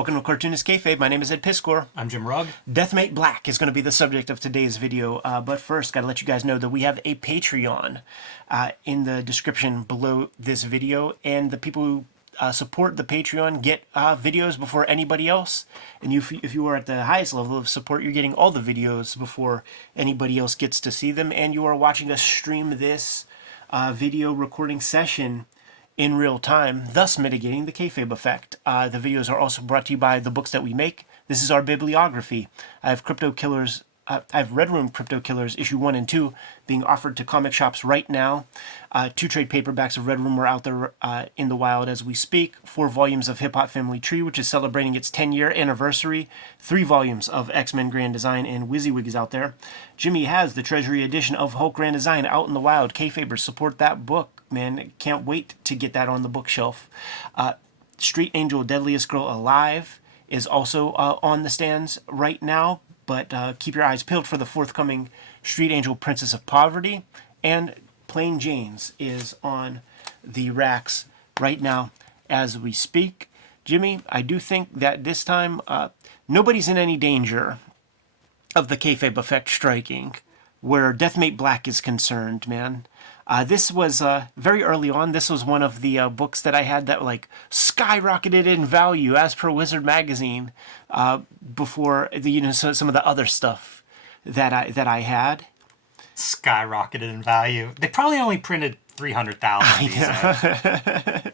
Welcome to Cartoonist Kayfabe. My name is Ed Piscor. I'm Jim Rugg. Deathmate Black is going to be the subject of today's video, but first, got to let you guys know that we have a Patreon in the description below this video, and the people who support the Patreon get videos before anybody else, and if you are at the highest level of support, you're getting all the videos before anybody else gets to see them, and you are watching us stream this video recording session in real time, thus mitigating the kayfabe effect. The videos are also brought to you by the books that we make. This is our bibliography. I have Red Room Crypto Killers issue 1 and 2 being offered to comic shops right now. 2 trade paperbacks of Red Room are out there in the wild as we speak. 4 volumes of Hip Hop Family Tree, which is celebrating its 10-year anniversary. 3 volumes of X-Men Grand Design and WYSIWYG is out there. Jimmy has the Treasury edition of Hulk Grand Design out in the wild. Kayfabers, support that book, man. Can't wait to get that on the bookshelf. Street Angel Deadliest Girl Alive is also on the stands right now. But keep your eyes peeled for the forthcoming Street Angel Princess of Poverty. And Plain Jane's is on the racks right now as we speak. Jimmy, I do think that this time nobody's in any danger of the kayfabe effect striking where Deathmate Black is concerned, man. This was very early on. This was one of the books that I had that like skyrocketed in value as per Wizard Magazine before the some of the other stuff that I had. Skyrocketed in value. They probably only printed 300,000 of these.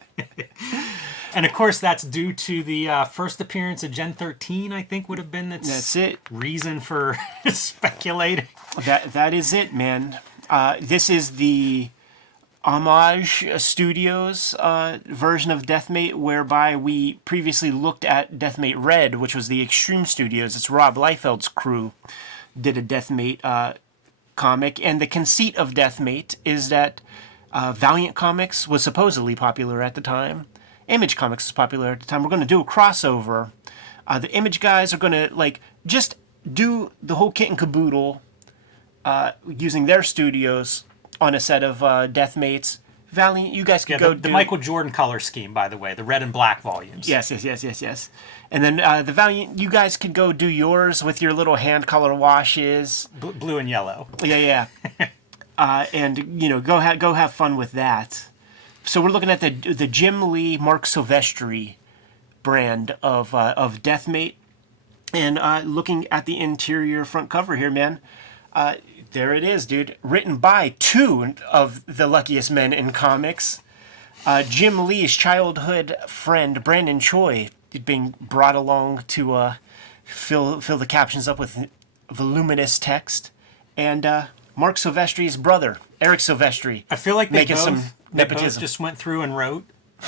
And of course, that's due to the first appearance of Gen 13. I think would have been that's it. Reason for speculating. That is it, man. This is the Homage Studios version of Deathmate, whereby we previously looked at Deathmate Red, which was the Extreme Studios. It's Rob Liefeld's crew did a Deathmate comic, and the conceit of Deathmate is that Valiant Comics was supposedly popular at the time. Image Comics was popular at the time. We're going to do a crossover. The Image guys are going to just do the whole kit and caboodle using their studios on a set of Deathmates. Valiant, you guys could go the Michael Jordan color scheme, by the way, the red and black volumes. Yes. And then the Valiant, you guys could go do yours with your little hand color washes. Blue and yellow. Yeah. And go have fun with that. So we're looking at the Jim Lee Mark Silvestri brand of Deathmate, and looking at the interior front cover here, man. There it is, dude. Written by 2 of the luckiest men in comics. Jim Lee's childhood friend, Brandon Choi, being brought along to fill the captions up with voluminous text. And Mark Silvestri's brother, Eric Silvestri. I feel like they both just went through and wrote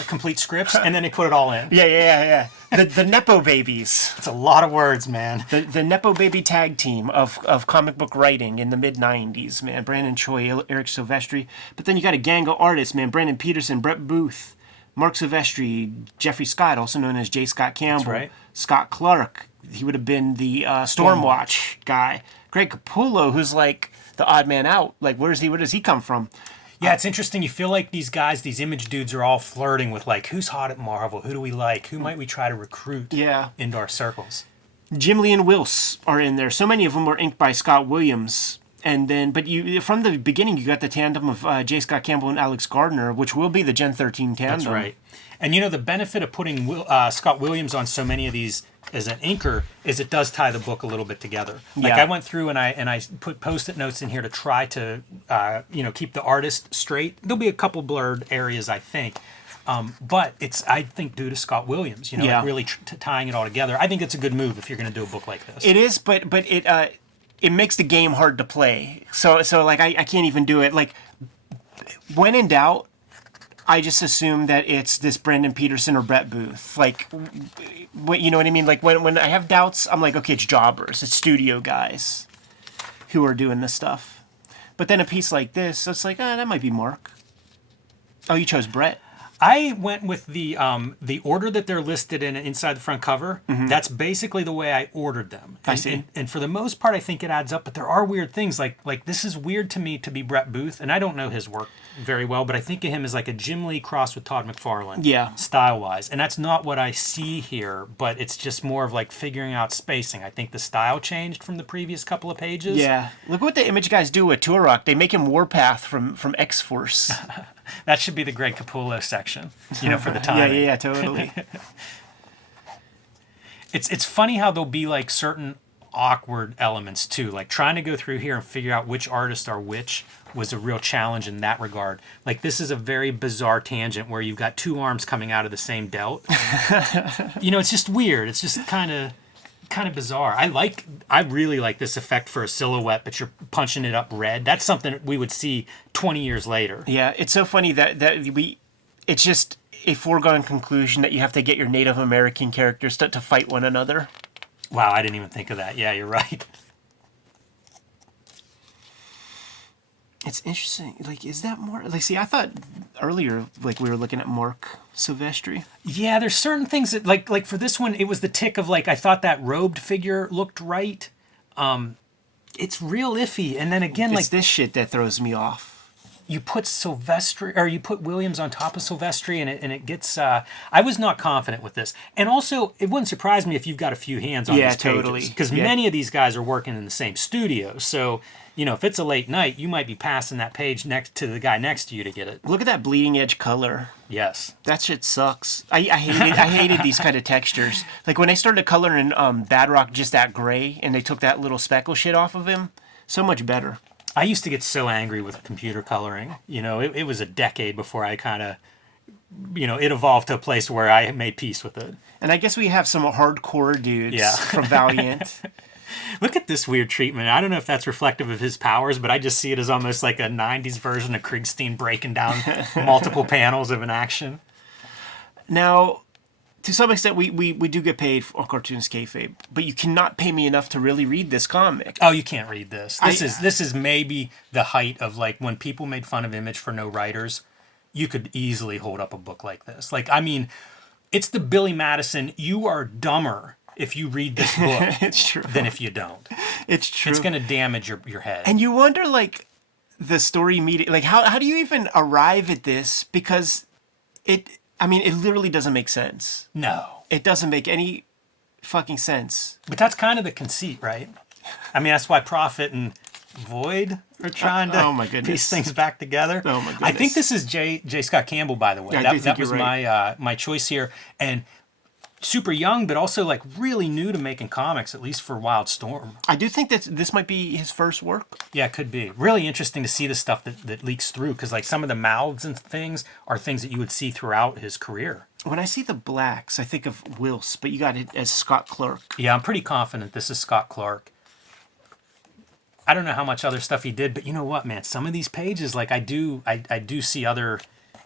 complete scripts, and then they put it all in. Yeah. The Nepo Babies. It's a lot of words, man. The Nepo Baby tag team of comic book writing in the mid-90s, man. Brandon Choi, Eric Silvestri. But then you got a gang of artists, man. Brandon Peterson, Brett Booth, Mark Silvestri, Jeffrey Scott, also known as J. Scott Campbell. That's right. Scott Clark. He would have been the Stormwatch guy. Greg Capullo, who's like the odd man out. Like, where does he come from? Yeah, it's interesting. You feel like these guys, these Image dudes, are all flirting with who's hot at Marvel? Who do we like? Who might we try to recruit into our circles? Jim Lee and Wills are in there. So many of them were inked by Scott Williams. And then, but from the beginning, you got the tandem of J. Scott Campbell and Alex Gardner, which will be the Gen 13 tandem. That's right. And the benefit of putting Scott Williams on so many of these as an inker is it does tie the book a little bit together. I went through and I put Post-it notes in here to try to keep the artist straight. There'll be a couple blurred areas, I think. But it's, I think, due to Scott Williams, really tying it all together. I think it's a good move if you're going to do a book like this. It is, but it makes the game hard to play. So I can't even do it. Like, when in doubt, I just assume that it's this Brandon Peterson or Brett Booth. Like, you know what I mean? Like, when I have doubts, I'm like, okay, it's jobbers. It's studio guys who are doing this stuff. But then a piece like this, it's like, that might be Mark. Oh, you chose Brett. I went with the order that they're listed in inside the front cover. That's basically the way I ordered them. I see. And for the most part, I think it adds up. But there are weird things like this is weird to me to be Brett Booth, and I don't know his work very well, but I think of him as like a Jim Lee crossed with Todd McFarlane. Yeah. Style wise, and that's not what I see here. But it's just more of like figuring out spacing. I think the style changed from the previous couple of pages. Yeah. Look what the Image guys do with Turok. They make him Warpath from X-Force. That should be the Greg Capullo section, for the time. Yeah, totally. It's funny how there'll be like certain awkward elements too. Like trying to go through here and figure out which artists are which was a real challenge in that regard. Like this is a very bizarre tangent where you've got two arms coming out of the same delt. It's just weird. It's just kind of bizarre. I really like this effect for a silhouette, but you're punching it up red. That's something we would see 20 years later. Yeah, it's so funny that it's just a foregone conclusion that you have to get your Native American characters to fight one another. Wow, I didn't even think of that. Yeah, you're right. It's interesting. Like, is that more? Like, see, I thought earlier, like, we were looking at Mark Silvestri. Yeah, there's certain things that, like for this one, it was the tick of, like, I thought that robed figure looked right. It's real iffy. And then again, It's this shit that throws me off. You put Silvestri, or you put Williams on top of Silvestri, and it gets. I was not confident with this, and also it wouldn't surprise me if you've got a few hands on these pages, totally. Because many of these guys are working in the same studio. So if it's a late night, you might be passing that page next to the guy next to you to get it. Look at that bleeding edge color. Yes, that shit sucks. I hated these kind of textures. Like when they started coloring Badrock just that gray, and they took that little speckle shit off of him, so much better. I used to get so angry with computer coloring. It was a decade before I kind of, it evolved to a place where I made peace with it. And I guess we have some hardcore dudes from Valiant. Look at this weird treatment. I don't know if that's reflective of his powers, but I just see it as almost like a 90s version of Kriegstein breaking down multiple panels of an action. Now, to some extent, we do get paid on Cartoonist Kayfabe, but you cannot pay me enough to really read this comic. Oh, you can't read this. This is maybe the height of like when people made fun of Image for no writers. You could easily hold up a book like this. Like, I mean, it's the Billy Madison. You are dumber if you read this book It's true. than if you don't. It's true. It's going to damage your head. And you wonder, like, the story media, like, how do you even arrive at this? Because it literally doesn't make sense. No. It doesn't make any fucking sense. But that's kind of the conceit, right? I mean, that's why Prophet and Void are trying to piece things back together. Oh, my goodness. I think this is J. Scott Campbell, by the way. Yeah, that was right. my choice here. And super young, but also like really new to making comics, at least for Wildstorm. I do think that this might be his first work. Yeah, it could be. Really interesting to see the stuff that leaks through, because like some of the mouths and things are things that you would see throughout his career. When I see the blacks, I think of Wills, but you got it as Scott Clark. Yeah, I'm pretty confident this is Scott Clark. I don't know how much other stuff he did, but you know what, man? Some of these pages, like I do see other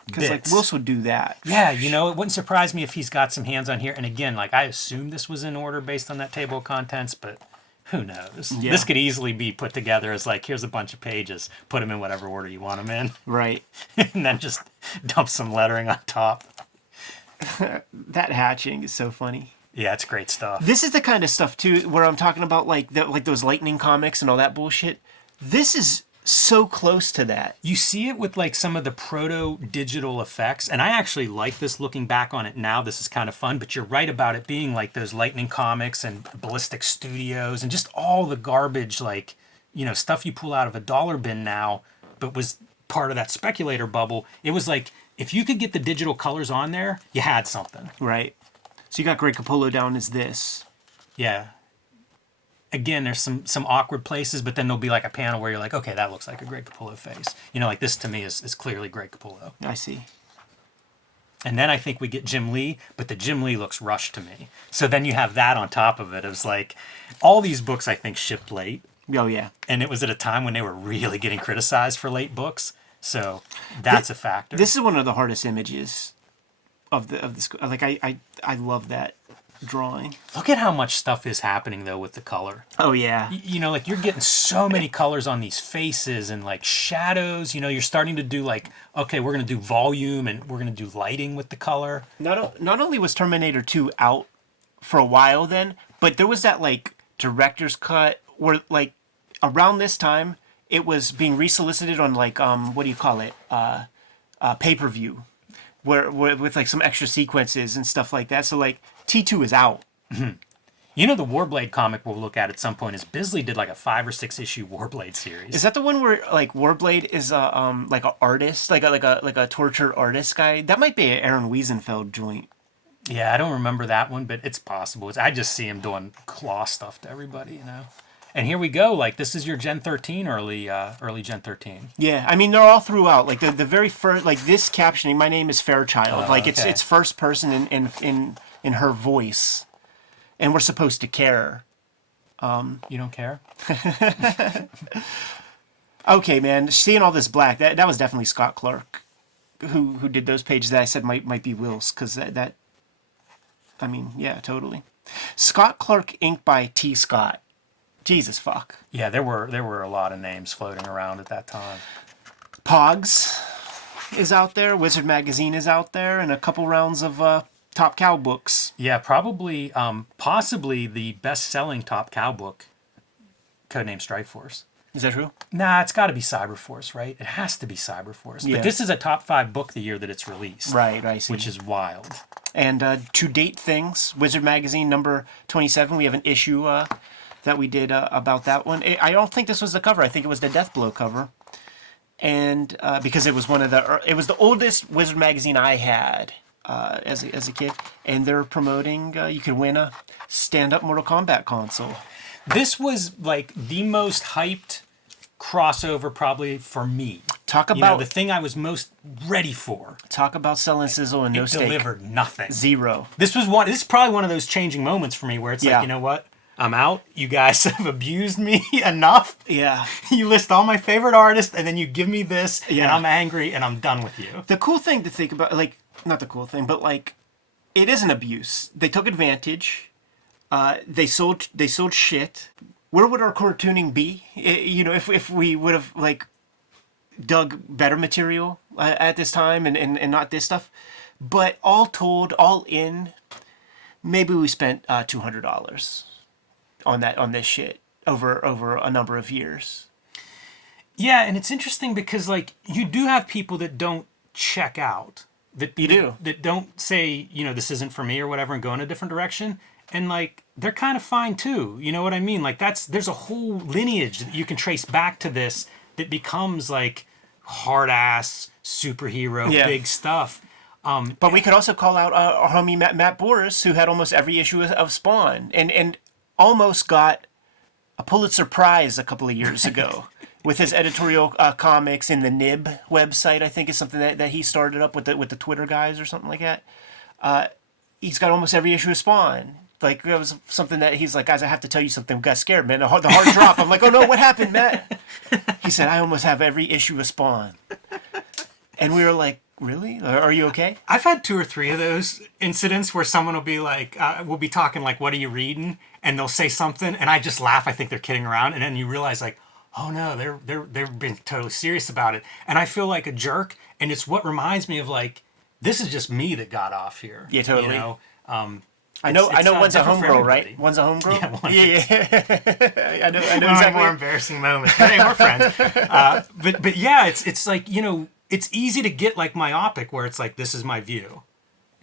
Because like Wills would do that. Yeah, it wouldn't surprise me if he's got some hands on here. And again, like I assume this was in order based on that table of contents, but who knows? Yeah. This could easily be put together as like, here's a bunch of pages, put them in whatever order you want them in. Right. And then just dump some lettering on top. That hatching is so funny. Yeah, it's great stuff. This is the kind of stuff too where I'm talking about like those Lightning comics and all that bullshit. This is so close to that. You see it with like some of the proto-digital effects, and I actually like this looking back on it now. This is kind of fun, but you're right about it being like those Lightning comics and Ballistic Studios and just all the garbage, like, stuff you pull out of a dollar bin now, but was part of that speculator bubble. It was like, if you could get the digital colors on there, you had something. Right. So you got Greg Capullo down as this. Yeah. Again, there's some awkward places, but then there'll be like a panel where you're like, okay, that looks like a Greg Capullo face. Like this to me is clearly Greg Capullo. I see. And then I think we get Jim Lee, but the Jim Lee looks rushed to me. So then you have that on top of it. It was like, all these books I think shipped late. Oh, yeah. And it was at a time when they were really getting criticized for late books. So that's a factor. This is one of the hardest images of this. Like, I love that. drawing. Look at how much stuff is happening though with the color. Oh yeah. You know, like you're getting so many colors on these faces and like shadows. You know, you're starting to do like, okay, we're gonna do volume and we're gonna do lighting with the color. Not only was Terminator 2 out for a while then, but there was that like director's cut where like around this time it was being resolicited on like what do you call it, pay-per-view, where with like some extra sequences and stuff like that. So like T2 is out. You know, the Warblade comic we'll look at some point is Bisley did like a 5 or 6 issue Warblade series. Is that the one where like Warblade is like an artist, like a tortured artist guy? That might be an Aaron Wiesenfeld joint. Yeah, I don't remember that one, but it's possible. I just see him doing claw stuff to everybody, you know. And here we go. Like this is your Gen 13, early Gen 13. Yeah, I mean they're all throughout. Like the very first, like this captioning, "My name is Fairchild." Like okay. it's first person in her voice, and we're supposed to care. You don't care? Okay, man. Seeing all this black, that was definitely Scott Clark, who did those pages that I said might be Will's, because that. I mean, yeah, totally. Scott Clark, inked by T. Scott. Jesus fuck. Yeah, there were a lot of names floating around at that time. Pogs is out there. Wizard Magazine is out there, and a couple rounds of Top Cow books. Yeah, probably, possibly the best-selling Top Cow book, Codename Strikeforce. Is that true? Nah, it's got to be Cyberforce, right? It has to be Cyberforce. Yeah. But this is a top 5 book the year that it's released. Right, I see. Which is wild. And to date things, Wizard Magazine number 27. We have an issue that we did about that one. I don't think this was the cover. I think it was the Deathblow cover. And because it was it was the oldest Wizard Magazine I had as a kid. And they're promoting you could win a stand-up Mortal Kombat console. This was like the most hyped crossover probably for me. Talk about, you know, the thing I was most ready for. Talk about selling sizzle and no steak. It delivered nothing. Zero. This is probably one of those changing moments for me where it's like, you know what? I'm out. You guys have abused me enough. Yeah. You list all my favorite artists and then you give me this and I'm angry and I'm done with you. The cool thing to think about, like, not the cool thing, but like, it is an abuse. They took advantage. They sold shit. Where would our cartooning be? You know, if we would have like dug better material at this time and not this stuff. But all told, all in, maybe we spent $200 on this shit over a number of years. Yeah, and it's interesting because like you do have people that don't check out. That don't say, you know, this isn't for me or whatever and go in a different direction. And like they're kind of fine too. You know what I mean? Like there's a whole lineage that you can trace back to this that becomes like hard ass superhero big stuff. But we could also call out our homie Matt Boris, who had almost every issue of Spawn and almost got a Pulitzer Prize a couple of years ago with his editorial comics in the Nib website. I think is something that he started up with the Twitter guys or something like that. He's got almost every issue of Spawn. Like, that was something that he's like, guys, I have to tell you something. Got scared, man. The heart drop. I'm like, oh no, what happened, Matt? He said, I almost have every issue of Spawn. And we were like, really? Are you okay? I've had 2 or 3 of those incidents where someone will be like, we'll be talking like, what are you reading? And they'll say something, and I just laugh. I think they're kidding around. And then you realize like, oh no, they're being totally serious about it. And I feel like a jerk. And it's what reminds me of like, this is just me that got off here. Yeah, totally. You know? I know one's a homegirl, right? One's a homegirl? Yeah, I know one of exactly. my more embarrassing moments. But hey, we're friends. But yeah, it's like, you know, it's easy to get like myopic where it's like, this is my view.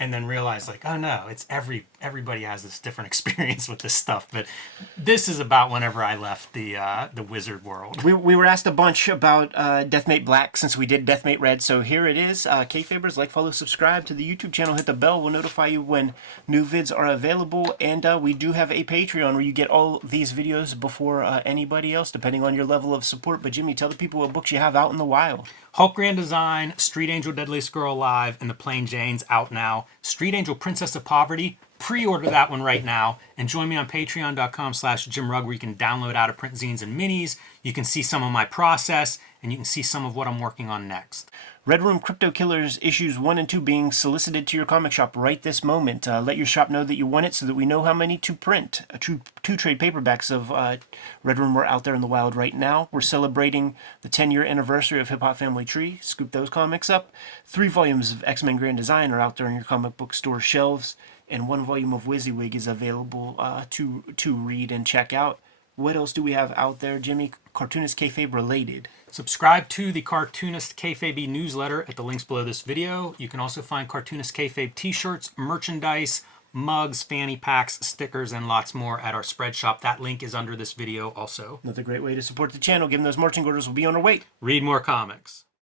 And then realize like, oh no, it's everybody has this different experience with this stuff. But this is about whenever I left the wizard world. We were asked a bunch about Deathmate Black since we did Deathmate Red, so here it is. Kayfabers, like, follow, subscribe to the YouTube channel, hit the bell. We'll notify you when new vids are available. And we do have a Patreon where you get all these videos before anybody else, depending on your level of support. But Jimmy, tell the people what books you have out in the wild. Hulk Grand Design, Street Angel Deadliest Girl Alive, and The Plain Jane's out now. Street Angel Princess of Poverty, pre-order that one right now. And join me on patreon.com/JimRugg where you can download out-of-print zines and minis. You can see some of my process. and you can see some of what I'm working on next. Red Room Crypto Killers issues 1 and 2 being solicited to your comic shop right this moment. Let your shop know that you want it so that we know how many to print. Two trade paperbacks of Red Room are out there in the wild right now. We're celebrating the 10-year anniversary of Hip Hop Family Tree. Scoop those comics up. 3 volumes of X-Men Grand Design are out there on your comic book store shelves, and 1 volume of WYSIWYG is available to read and check out. What else do we have out there, Jimmy? Cartoonist Kayfabe related. Subscribe to the Cartoonist Kayfabe newsletter at the links below this video. You can also find Cartoonist Kayfabe t-shirts, merchandise, mugs, fanny packs, stickers, and lots more at our spread shop. That link is under this video also. Another great way to support the channel, given those marching orders will be on our way. Read more comics.